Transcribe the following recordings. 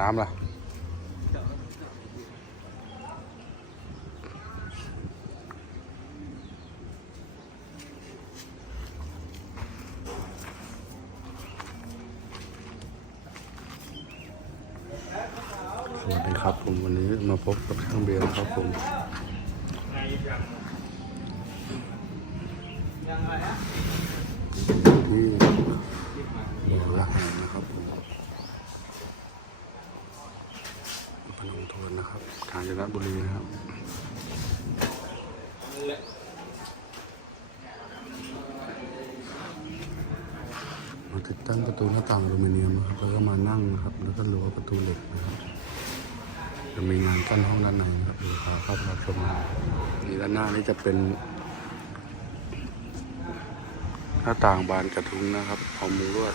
น้ำล่ะสวัสดีครับผมวันนี้มาพบกับช่างเบียร์ครับผมที่บ่อละแหงนะครับผม พนมทวนนะครับกาญจนบุรีนะครับมาติดตั้งประตูหน้าต่างอลูมิเนียมนะครับแล้วก็มานั่งนะครับ แล้วก็รั้วประตูเหล็กนะครับจะมีงานกั้นห้องด้านในนะครับเดี๋ยวพาเข้าไปรับชมนะนี่ด้านหน้านี่จะเป็น หน้าต่างบานกระทุ้งนะครับเอามุงลวด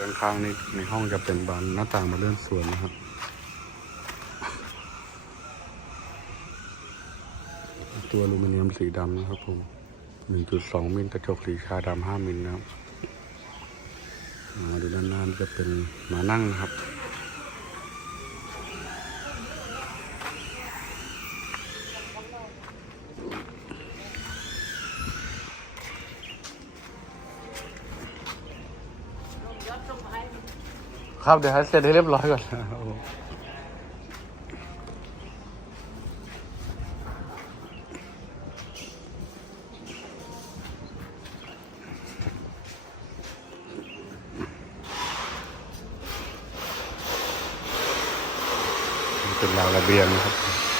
ด้านข้างนี่ในห้องจะเป็นบานหน้าต่างมาเลื่อนสวนนะครับตัวอลูมิเนียมสีดำนะครับผม1.2 มิลกระจกสีชาดำ5มิลนะครับ มาดูด้านหน้าจะเป็นมานั่งนะครับ ครับเดี๋ยวให้เสร็จให้เรียบร้อยก่อนนะครับเป็นราวระเบียงนะครับ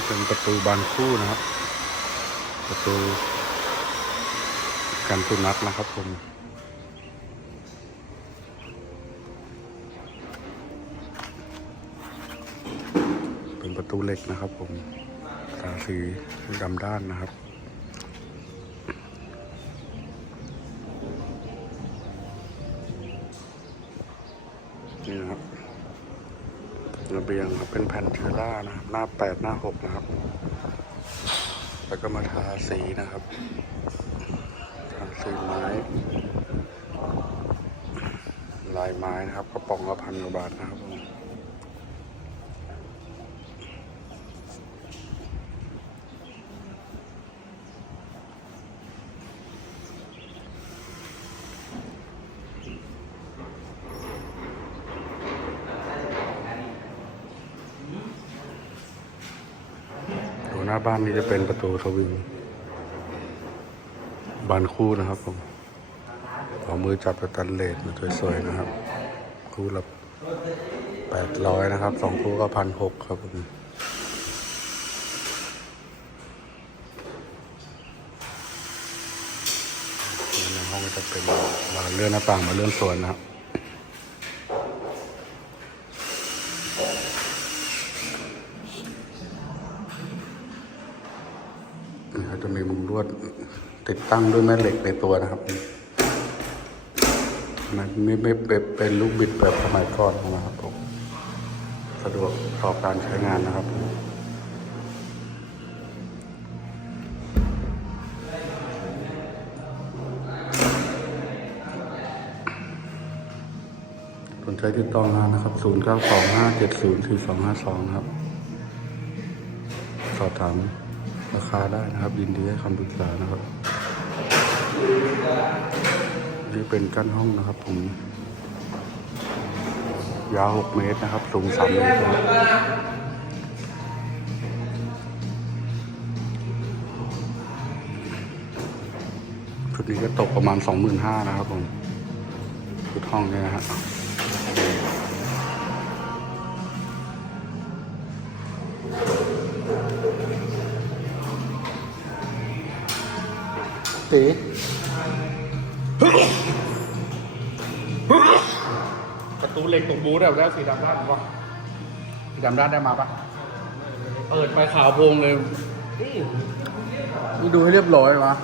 ี่เป็นประตูบานคู่นะครับ ประตูกันสุนัขนะครับผมเป็นประตูเหล็กนะครับผมตาสีดำด้านนะครับ นี่นะครับ ระเบียงครับเป็นแผ่นเทล่านะครับ หน้าแปดหน้าหกนะครับ แล้วก็มาทาสีนะครับทาสีไม้ ลายไม้นะครับกระป๋องละพันกว่าบาทนะครับ น้าบ้านนี้จะเป็นประตูสวิงบานคู่นะครับผมเอมือจับตันเลสมาสวยๆนะครับ คู่ละแปดร้อยนะครับสองคู่ก็พันหกครับผมในห้องก็จะเป็นบานเลื่อนหน้าต่างมาเลื่อนสวนนะครับ นี่เขาจะ วดติดตั้งด้วยแม่เหล็กในตัวนะครับมันไม่ไม่เป็นเป็นลูกบิดแบบสมัยก่อนนะครับผมสะดวกต่อการใช้งานนะครับสนใจติดต่องานนะครับ 0 9 2 5 7 0 4 2 5 2 นะครับ สอบถาม ราคาได้นะครับยินดีให้คำปรึกษานะครับนี่เป็นกั้นห้องนะครับผม ยาว 6 เมตรนะครับ สูง 3 เมตรครับชุดนี้ก็ตกประมาณ 25,000นะครับผมชุดห้องเนี่ยนะฮะ ตีประตูเหล็กตรงบูธแบบได้สีดำด้านหรือเปล่าสีดำด้านได้มาปะเปิดไปขาวโพลงเลยนี่ดูให้เรียบร้อยวะ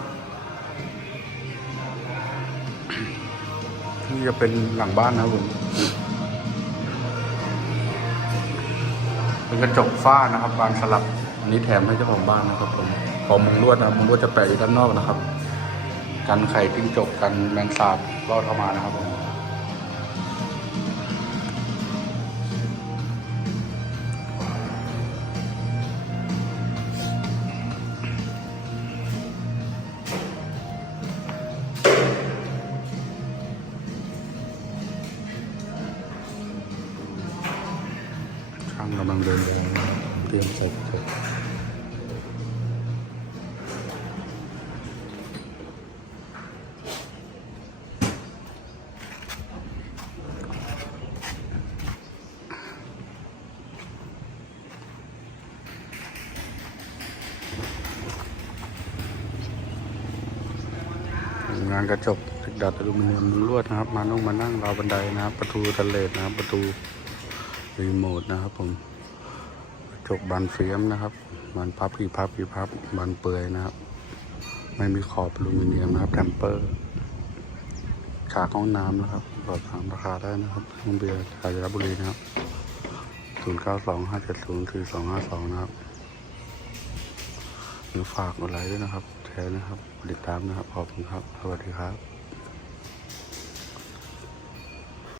นี่จะเป็นหลังบ้านนะครับผมเป็นกระจกฝ้านะครับบานสลับอันนี้แถมให้เจ้าของบ้านนะครับผมพอมุงลวดนะครับมุงลวดจะแปะอยู่ด้านนอกนะครับ กันไข่ปิ้งจกกันแมงสาบรอดเข้ามานะครับผมช่างกำลังเดินแดงนเตรียมใส่กร งานกระจกดดัดอลูมิเนียมลวดนะครับ มานุ่งมานั่งราวบันไดนะครับ ประตูทะเลนะครับ ประตูรีโมทนะครับ ผมกระจกบานเฟียมนะครับบานพับกี่พับกี่พับบานเปื่อยนะครับ ไม่มีขอบอลูมิเนียมนะครับแทมเปอร์ฉากห้องน้ำนะครับสอบถามราคาได้นะครับห้องเบียร์กาญจนบุรีนะครับ0 9 2 5 7 0 4 2 5 2 นะครับหรือฝากกดไลค์ด้วยนะครับ ร์นะครับติดตามนะครับ ขอบคุณครับ สวัสดีครับ